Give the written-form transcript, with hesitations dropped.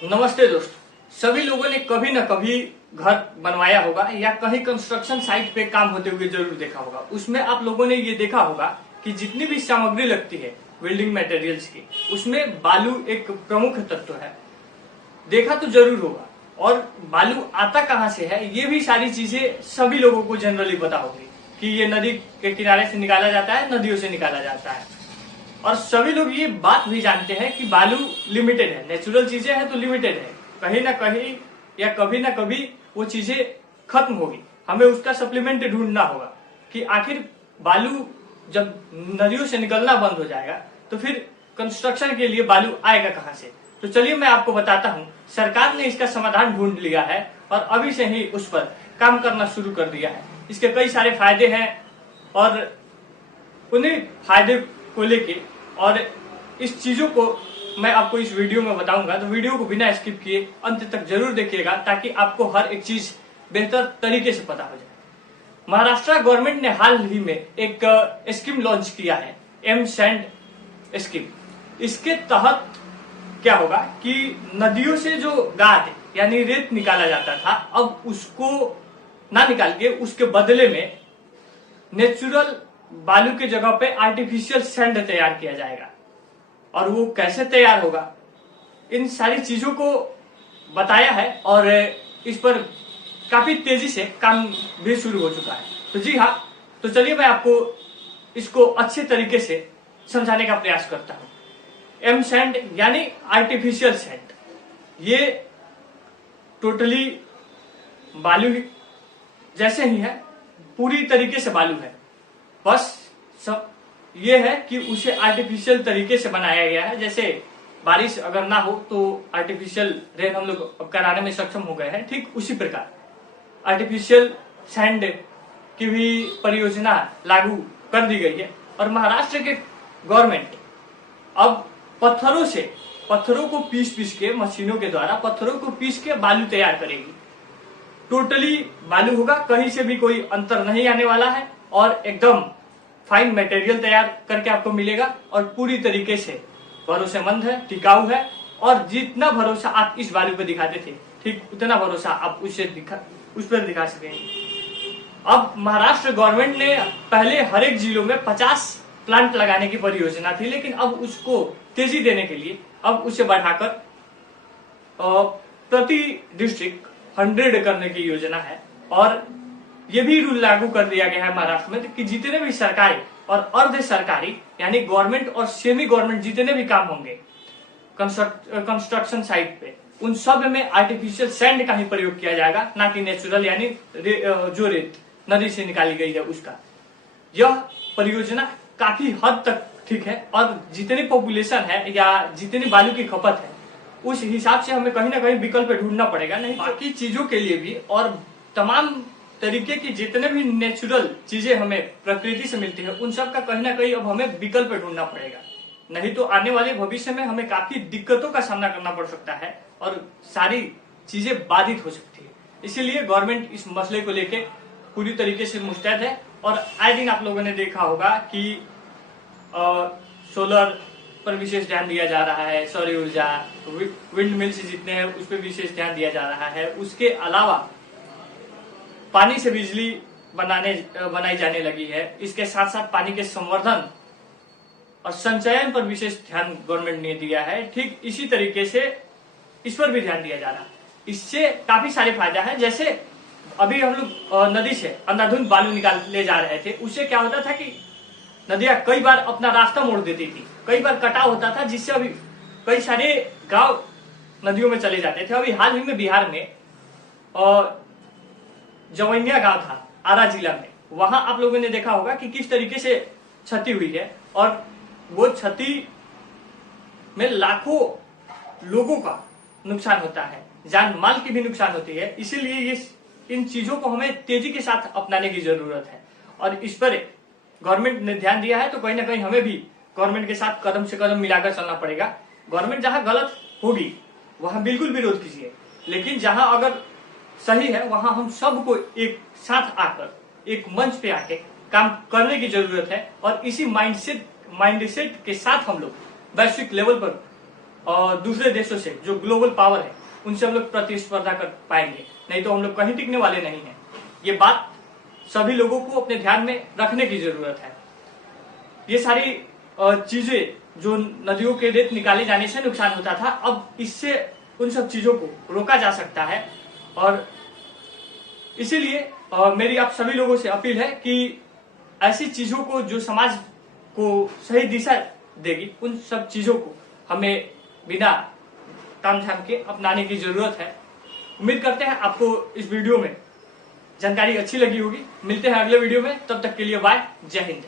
नमस्ते दोस्तों, सभी लोगों ने कभी न कभी घर बनवाया होगा या कहीं कंस्ट्रक्शन साइट पे काम होते हुए जरूर देखा होगा। उसमें आप लोगों ने ये देखा होगा कि जितनी भी सामग्री लगती है बिल्डिंग मटेरियल्स की, उसमें बालू एक प्रमुख तत्व है। देखा तो जरूर होगा। और बालू आता कहाँ से है, ये भी सारी चीजें सभी लोगों को जनरली पता होगी कि ये नदी के किनारे से निकाला जाता है, नदियों से निकाला जाता है। और सभी लोग ये बात भी जानते हैं कि बालू लिमिटेड है, नेचुरल चीजें हैं तो लिमिटेड है, कहीं ना कहीं या कभी ना कभी वो चीजें खत्म होगी। हमें उसका सप्लीमेंट ढूंढना होगा कि आखिर बालू जब नदियों से निकलना बंद हो जाएगा तो फिर कंस्ट्रक्शन के लिए बालू आएगा कहां से। तो चलिए मैं आपको बताता हूं, सरकार ने इसका समाधान ढूंढ लिया है और अभी से ही उस पर काम करना शुरू कर दिया है। इसके कई सारे फायदे हैं और उन्हीं फायदे को लेके और इस चीजों को मैं आपको इस वीडियो में बताऊंगा। तो वीडियो को बिना स्किप किए अंत तक जरूर देखिएगा ताकि आपको हर एक चीज बेहतर तरीके से पता हो जाए। महाराष्ट्र गवर्नमेंट ने हाल ही में एक स्कीम लॉन्च किया है, एम सैंड स्कीम। इसके तहत क्या होगा कि नदियों से जो गाद यानी रेत निकाला जाता था, अब उसको ना निकाल के उसके बदले में नेचुरल बालू के जगह पे आर्टिफिशियल सैंड तैयार किया जाएगा। और वो कैसे तैयार होगा, इन सारी चीजों को बताया है और इस पर काफी तेजी से काम भी शुरू हो चुका है। तो जी हाँ, तो चलिए मैं आपको इसको अच्छे तरीके से समझाने का प्रयास करता हूं। एम सैंड यानी आर्टिफिशियल सैंड, ये टोटली बालू जैसे ही है, पूरी तरीके से बालू है, बस सब ये है कि उसे आर्टिफिशियल तरीके से बनाया गया है। जैसे बारिश अगर ना हो तो आर्टिफिशियल रेन हम लोग कराने में सक्षम हो गए हैं, ठीक उसी प्रकार आर्टिफिशियल सैंड की भी परियोजना लागू कर दी गई है। और महाराष्ट्र के गवर्नमेंट अब पत्थरों को पीस के मशीनों के द्वारा पत्थरों को पीस के बालू तैयार करेगी। टोटली बालू होगा, कहीं से भी कोई अंतर नहीं आने वाला है और एकदम फाइन मटेरियल तैयार करके आपको मिलेगा और पूरी तरीके से भरोसेमंद है, टिकाऊ है। और जितना भरोसा आप इस बालू पे दिखाते थे, ठीक उतना भरोसा आप उस पर दिखा सकेंगे। अब महाराष्ट्र गवर्नमेंट ने पहले हर एक जिलों में 50 प्लांट लगाने की परियोजना थी, लेकिन अब उसको तेजी देने के लिए अब उसे बढ़ाकर प्रति डिस्ट्रिक्ट 100 करने की योजना है। और ये भी रूल लागू कर दिया गया है महाराष्ट्र में कि जितने भी सरकारी और अर्ध सरकारी यानी गवर्नमेंट और सेमी गवर्नमेंट जितने भी काम होंगे कंस्ट्रक्शन साइट पे, उन सब में आर्टिफिशियल सैंड का ही प्रयोग किया जाएगा, ना कि नेचुरल यानी जो रेत नदी से निकाली गई है उसका। यह परियोजना काफी हद तक ठीक है और जितनी पॉपुलेशन है या जितनी बालू की खपत है उस हिसाब से हमें कहीं ना कहीं विकल्प ढूंढना पड़ेगा। नहीं बाकी चीजों के लिए भी और तमाम तरीके की जितने भी नेचुरल चीजें हमें प्रकृति से मिलती है, उन सब का कहीं ना कहीं अब हमें विकल्प ढूंढना पड़ेगा। नहीं तो आने वाले भविष्य में हमें काफी दिक्कतों का सामना करना पड़ सकता है और सारी चीजें बाधित हो सकती है। इसीलिए गवर्नमेंट इस मसले को लेके पूरी तरीके से मुस्तैद है। और आए दिन आप लोगों ने देखा होगा कि सोलर पर विशेष ध्यान दिया जा रहा है, सौर ऊर्जा, विंड मिल्स जितने हैं उस पर विशेष ध्यान दिया जा रहा है। उसके अलावा पानी से बिजली बनाई जाने लगी है। इसके साथ साथ पानी के संवर्धन और संचयन पर विशेष ध्यान गवर्नमेंट ने दिया है। ठीक इसी तरीके से इस पर भी ध्यान दिया जा रहा है। इससे काफी सारे फायदा है। जैसे अभी हम लोग नदी से अंधाधुंध बालू निकाल ले जा रहे थे, उससे क्या होता था कि नदियां कई बार अपना रास्ता मोड़ देती थी, कई बार कटाव होता था, जिससे अभी कई सारे गांव नदियों में चले जाते थे। अभी हाल ही में बिहार में जवैनिया गांव था आरा जिला में, वहां आप लोगों ने देखा होगा कि किस तरीके से क्षति हुई है और वो क्षति में लाखों लोगों का नुकसान होता है, जान माल की भी नुकसान होती है। इसीलिए इन चीजों को हमें तेजी के साथ अपनाने की जरूरत है और इस पर गवर्नमेंट ने ध्यान दिया है। तो कहीं ना कहीं हमें भी गवर्नमेंट के साथ कदम से कदम मिलाकर चलना पड़ेगा। गवर्नमेंट जहां गलत होगी वहां बिल्कुल विरोध कीजिए, लेकिन जहां अगर सही है वहां हम सबको एक साथ आकर एक मंच पे आके काम करने की जरूरत है। और इसी माइंडसेट के साथ हम लोग वैश्विक लेवल पर और दूसरे देशों से जो ग्लोबल पावर है उनसे हम लोग प्रतिस्पर्धा कर पाएंगे, नहीं तो हम लोग कहीं टिकने वाले नहीं हैं। ये बात सभी लोगों को अपने ध्यान में रखने की जरूरत है। ये सारी चीजें जो नदियों के रेत निकाले जाने से नुकसान होता था, अब इससे उन सब चीजों को रोका जा सकता है। और इसीलिए मेरी आप सभी लोगों से अपील है कि ऐसी चीजों को जो समाज को सही दिशा देगी, उन सब चीजों को हमें बिना ताम झाम के अपनाने की जरूरत है। उम्मीद करते हैं आपको इस वीडियो में जानकारी अच्छी लगी होगी। मिलते हैं अगले वीडियो में, तब तक के लिए बाय, जय हिंद।